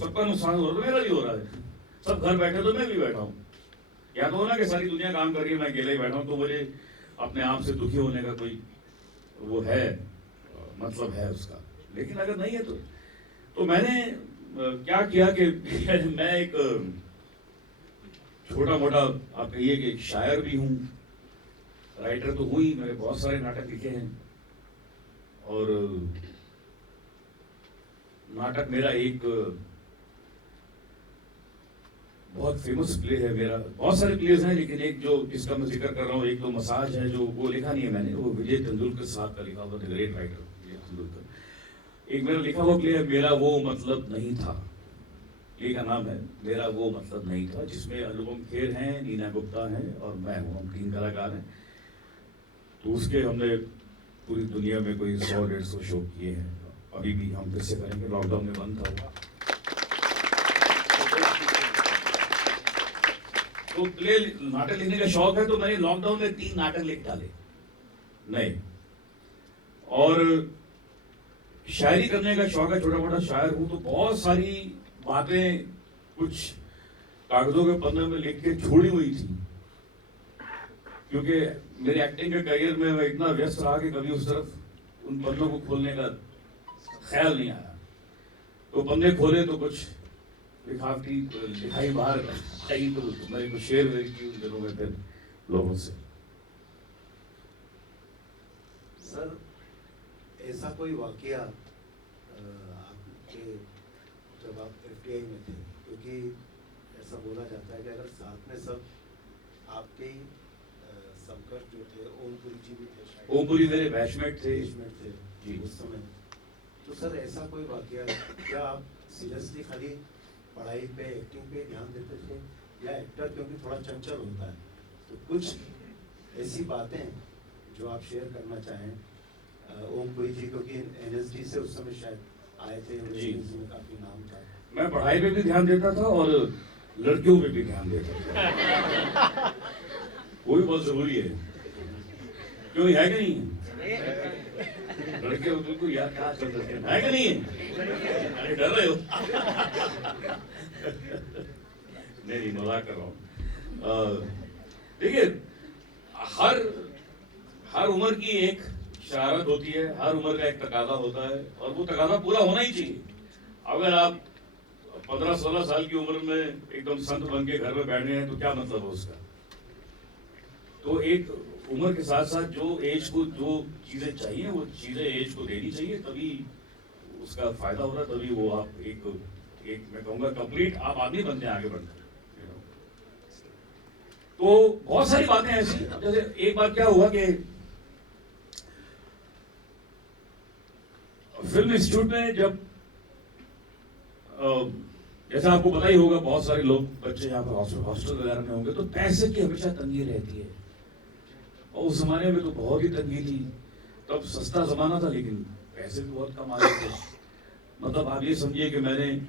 सबका नुकसान हो रहा है तो मेरा भी हो रहा है। सब घर बैठे तो मैं भी बैठा हूँ। या तो हो ना कि सारी दुनिया काम कर रही है, मैं अकेले ही बैठा हूँ, तो मुझे अपने आप से दुखी होने का कोई वो है, मतलब है उसका। लेकिन अगर नहीं है तो मैंने क्या किया कि मैं एक छोटा मोटा, आप कहिए कि एक शायर भी हूँ, राइटर तो हूँ ही, मैंने बहुत सारे नाटक लिखे हैं। और नाटक मेरा एक बहुत फेमस प्ले है मेरा, बहुत सारे प्लेस हैं, लेकिन एक जो जिसका मैं जिक्र कर रहा हूँ, एक तो मसाज है, जो वो लिखा नहीं है मैंने, वो विजय तेंदुलकर साहब का लिखा हुआ, द ग्रेट राइटर विजय तेंदुलकर। एक मेरा लिखा हुआ प्ले है, मेरा वो मतलब नहीं था। प्ले का नाम है मेरा वो मतलब नहीं था, जिसमें अनुपम खेर हैं, नीना गुप्ता हैं और मैं हूँ, हम 3 कलाकार हैं। तो उसके हमने पूरी दुनिया में कोई 100-150 शो किए हैं। अभी भी हम फिर से करेंगे, लॉकडाउन में बंद था वो। तो प्ले नाटक लिखने का शौक है, तो मैंने लॉकडाउन में 3 नाटक लिख डाले नए। और शायरी करने का शौक है, छोटा मोटा शायर हूं, तो बहुत सारी बातें कुछ कागजों के पन्ने में लिख के छोड़ी हुई थी, क्योंकि मेरे एक्टिंग के करियर में मैं इतना व्यस्त रहा कि कभी उस तरफ उन पन्नों को खोलने का ख्याल नहीं आया। तो पन्ने खोले तो कुछ लिखावटी लिखाई बाहर आई, तो मैंने कुछ शेयर वेयर की उन दिनों में फिर लोगों से। सर, ऐसा कोई वाकया आपके जब आप एफटीआई में थे, क्योंकि ऐसा बोला जाता है कि अगर साथ में सब आपके ही संकट जो थे, ओमपुरी जी भी थे शायद, ओमपुरी मेरे बैचमेट थे जी उस समय। तो सर ऐसा कोई वाकया, क्या आप सीरियसली खाली पढ़ाई पे एक्टिंग पे ध्यान देते थे, या एक्टर क्योंकि थोड़ा चंचल होता है, तो कुछ ऐसी बातें जो आप शेयर करना चाहें? ओमपुरी जी क्योंकि एनएसडी से उस समय शायद आए थे, में काफी नाम था। मैं पढ़ाई पे भी ध्यान देता था और लड़कियों पे भी ध्यान देता था। वो भी बहुत जरूरी है, क्यों है कि नहीं है? लड़के बिल्कुल यार क्या चल रहे हैं कि नहीं है? अरे डर रहे हो? नहीं, मजाक कर रहा हूँ। देखिए, हर उम्र की एक शरारत होती है, हर उम्र का एक तकाजा होता है, और वो तकाजा पूरा होना ही चाहिए। अगर आप 15-16 साल की उम्र में एकदम संत बन के घर में बैठे हैं तो क्या मतलब है उसका? तो एक उम्र के साथ साथ जो एज को जो चीजें चाहिए, वो चीजें एज को देनी चाहिए, तभी उसका फायदा होगा, तभी वो आप एक मैं कहूंगा कंप्लीट आप आदमी बनते हैं, आगे बढ़ते हैं। तो बहुत सारी बातें ऐसी, जैसे एक बार क्या हुआ कि फिल्म इंस्टीट्यूट में जब जैसा आपको पता ही होगा, बहुत सारे लोग बच्चे यहाँ पर हॉस्टल वगैरह में होंगे, तो पैसे की हमेशा तंगी रहती है। और उस जमाने में तो बहुत ही तंगी थी, तब सस्ता जमाना था लेकिन पैसे भी बहुत कम आ रहे थे। मतलब आप ये समझिए कि मैंने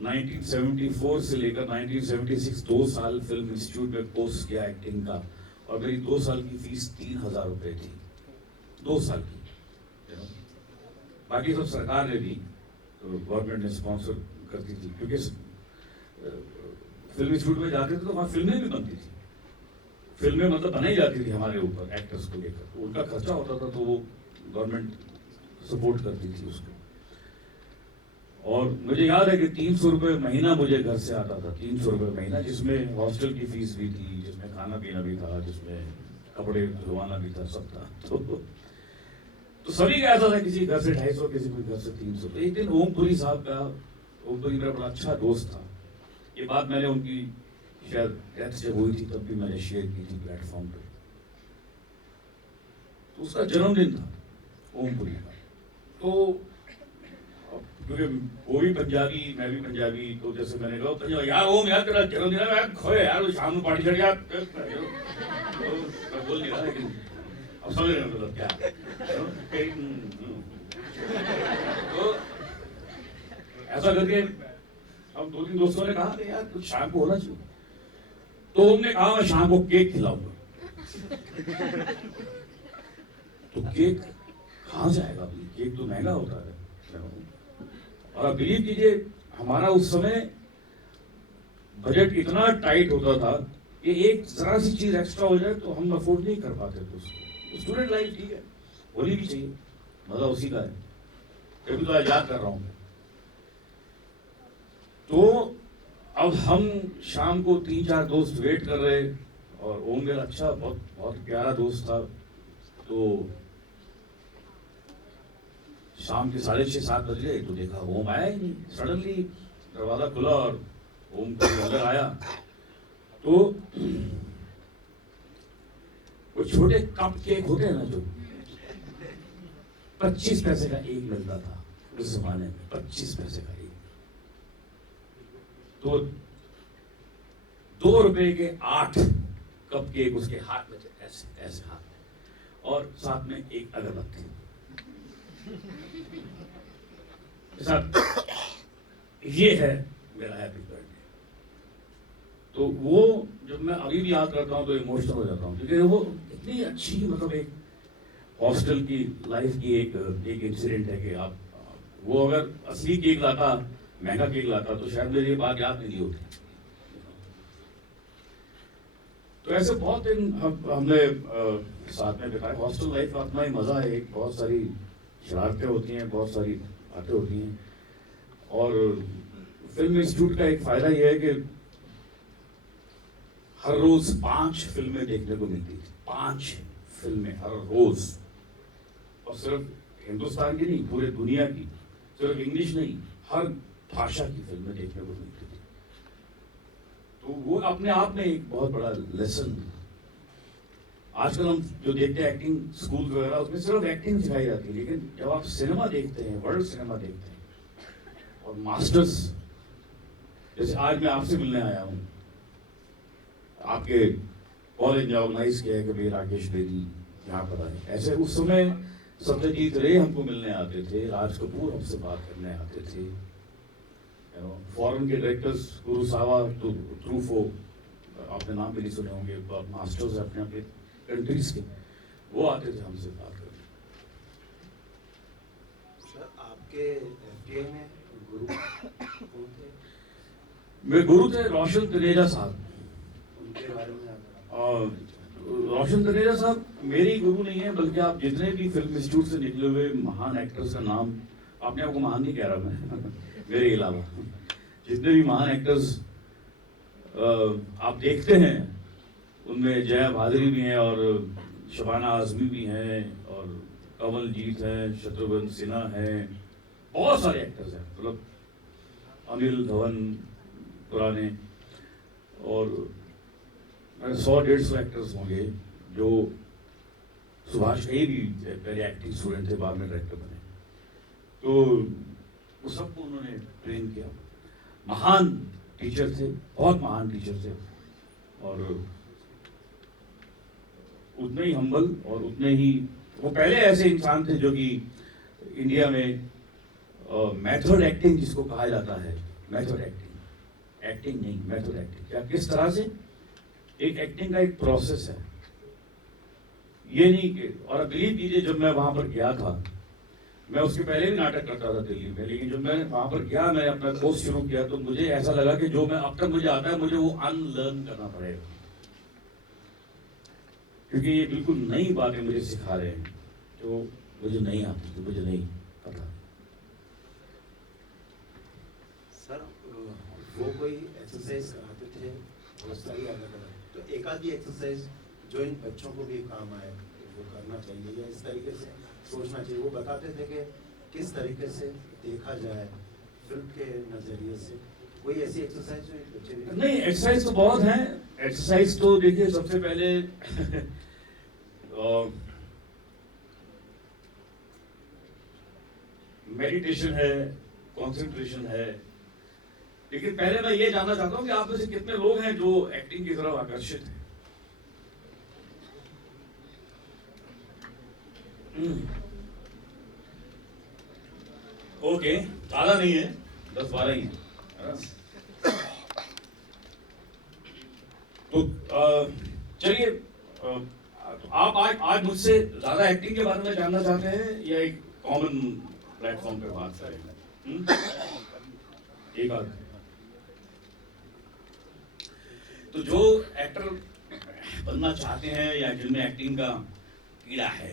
1974 से लेकर 1976 2 साल फिल्म इंस्टीट्यूट में कोर्स किया एक्टिंग का, और मेरी 2 साल की फीस 3000 रुपए थी, 2 साल की। बाकी सब सरकार ने दी, तो गवर्नमेंट ने स्पॉन्सर करती थी, क्योंकि फिल्म इंस्टीट्यूट में जाते थे तो वहाँ फिल्में भी बनती थी, फिल्में मतलब बनाई जाती थी हमारे ऊपर एक्टर्स को लेकर, तो उनका खर्चा होता था, तो वो गवर्नमेंट सपोर्ट करती थी उसको। और मुझे याद है कि 300 रुपये महीना मुझे घर से आता था, 300 रुपये महीना, जिसमें हॉस्टल की फीस भी थी, जिसमें खाना पीना भी था, जिसमें कपड़े धुलवाना भी था, सब था। तो सभी का ऐसा था, किसी घर से 250, किसी के घर से 300। तो एक दिन ओमपुरी साहब का, ओमपुरी मेरा बड़ा अच्छा दोस्त था, ये बात मैंने उनकी शायद डेथ से हुई थी तब भी मैंने शेयर की थी प्लेटफॉर्म पे। तो उसका जन्मदिन था ओमपुरी का, तो क्योंकि वो भी पंजाबी, मैं भी पंजाबी, तो जैसे मैंने कहा पंजाबी यार ओम यार तेरा जन्मदिन है यार, खोए यार शाम को पार्टी चढ़ यार, मैं बोल नहीं रहा, लेकिन अब समझ रहे हो मतलब क्या। तो ऐसा करके हम 2-3 दोस्तों ने कहा यार कुछ शाम को होना चाहिए, तो हमने कहा मैं शाम को केक खिलाऊंगा। तो केक कहाँ से आएगा, केक तो महंगा होता है। और आप बिलीव कीजिए, हमारा उस समय बजट इतना टाइट होता था कि एक जरा सी चीज एक्स्ट्रा हो जाए तो हम अफोर्ड नहीं कर पाते थे उसको। स्टूडेंट लाइफ ठीक है, होनी भी चाहिए, मजा उसी का है, कभी तो याद कर रहा हूं। तो अब हम शाम को 3-4 दोस्त वेट कर रहे, और ओम मेरा अच्छा बहुत बहुत प्यारा दोस्त था। तो शाम के 6:30-7 बज गए तो देखा ओम आया ही नहीं। सडनली दरवाजा खुला और ओम को नजर आया। तो वो छोटे कप केक होते हैं ना, जो 25 पैसे का एक मिलता था उस जमाने में, 25 पैसे का एक। तो 2 रुपए के 8 कप केक उसके हाथ में थे, ऐसे ऐसे हाथ में, और साथ में एक अगरबत्ती। ये है मेरा हैप्पी बर्थडे। तो वो जब मैं अभी भी याद करता हूँ तो इमोशनल हो जाता हूँ, क्योंकि वो इतनी अच्छी, मतलब एक हॉस्टल की लाइफ की एक इंसिडेंट है कि आप वो अगर असली केक लाता, महंगा केक लाता, तो शायद मेरी ये बात याद नहीं होती। तो ऐसे बहुत दिन हमने साथ में बिताए। हॉस्टल लाइफ का अपना ही मजा है, एक बहुत सारी शरारतें होती हैं, बहुत सारी बातें होती हैं। और फिल्म इंस्टीट्यूट का एक फायदा यह है कि हर रोज 5 फिल्में देखने को मिलती थी, 5 फिल्में हर रोज, और सिर्फ हिंदुस्तान की नहीं, पूरे दुनिया की, सिर्फ इंग्लिश नहीं, हर भाषा की फिल्में देखने को मिलती थी। तो वो अपने आप में एक बहुत बड़ा लेसन। आजकल हम जो देखते हैं एक्टिंग स्कूल वगैरह, उसमें सिर्फ एक्टिंग सिखाई जाती है, लेकिन जब आप सिनेमा देखते हैं, वर्ल्ड सिनेमा देखते हैं, और मास्टर्स, जैसे आज मैं आपसे मिलने आया हूँ, आपके कॉलेज ने ऑर्गेनाइज किया है कि भाई राकेश बेदी यहाँ पर आए। ऐसे उस समय सत्यजीत रे हमको मिलने आते थे, राज कपूर हमसे बात करने आते थे, फॉरेन के डायरेक्टर्स कुरोसावा, ट्रूफो, आपने नाम भी नहीं सुने होंगे, मास्टर्स अपने अपने कंट्रीज के, वो आते थे हमसे बात करने। सर आपके एफटीए में गुरु कौन थे? मेरे गुरु थे रोशन तनेजा साहब। उनके बारे में रोशन तनेजा साहब मेरे गुरु नहीं है, बल्कि आप जितने भी फिल्म इंस्टीट्यूट से निकले हुए महान एक्टर्स का नाम, आपने आपको महान नहीं कह रहा मैं मेरे अलावा जितने भी महान एक्टर्स आप देखते हैं, उनमें जया भादरी भी हैं, और शबाना आजमी भी हैं, और कमलजीत हैं, शत्रुघ्न सिन्हा हैं, बहुत सारे एक्टर्स हैं, मतलब अनिल धवन पुराने, और 100-150 एक्टर्स होंगे जो, सुभाष घई भी पहले एक्टिंग स्टूडेंट थे, बाद में डायरेक्टर बने। तो वो सबको उन्होंने ट्रेन किया। महान टीचर थे, बहुत महान टीचर थे, और उतने ही हम्बल, और उतने ही वो पहले ऐसे इंसान थे जो कि इंडिया में मेथड एक्टिंग जिसको कहा जाता है, मेथड एक्टिंग नहीं, मेथड एक्टिंग, क्या किस तरह से एक एक्टिंग का एक प्रोसेस है, ये नहीं कि, और बिलीव कीजिए जब मैं वहां पर गया था, मैं उसके पहले भी नाटक करता था दिल्ली में, लेकिन जब मैं वहां पर गया, मैंने अपना कोर्स शुरू किया, तो मुझे ऐसा लगा कि जो मैं अब तक मुझे आता है, मुझे वो अनलर्न करना पड़ेगा, क्योंकि ये बिल्कुल नई बातें मुझे सिखा रहे हैं जो मुझे नहीं आती, जो मुझे नहीं पता। सर वो कोई एक्सरसाइज कराते थे बहुत सारी अलग-अलग, तो एक आधी एक्सरसाइज जो इन बच्चों को भी काम आए वो करना चाहिए, या इस तरीके से सोचना चाहिए। वो बताते थे कि किस तरीके से देखा जाए फिल्म के नजरिए से, कोई ऐसी एक्सरसाइज जो बच्चे भी नहीं, एक्सरसाइज तो बहुत है। एक्सरसाइज तो देखिए, सबसे पहले मेडिटेशन है, कंसंट्रेशन है, लेकिन पहले मैं ये जानना चाहता हूँ कि आप में से कितने लोग हैं जो एक्टिंग की तरफ आकर्षित हैं। ओके, ज्यादा नहीं है, 10-12 ही है। तो चलिए, आप आज मुझसे ज्यादा एक्टिंग के बारे में जानना चाहते हैं, या एक कॉमन प्लेटफॉर्म पे बात करेंगे? एक आध। तो जो एक्टर बनना चाहते हैं या जिनमें एक्टिंग का कीड़ा है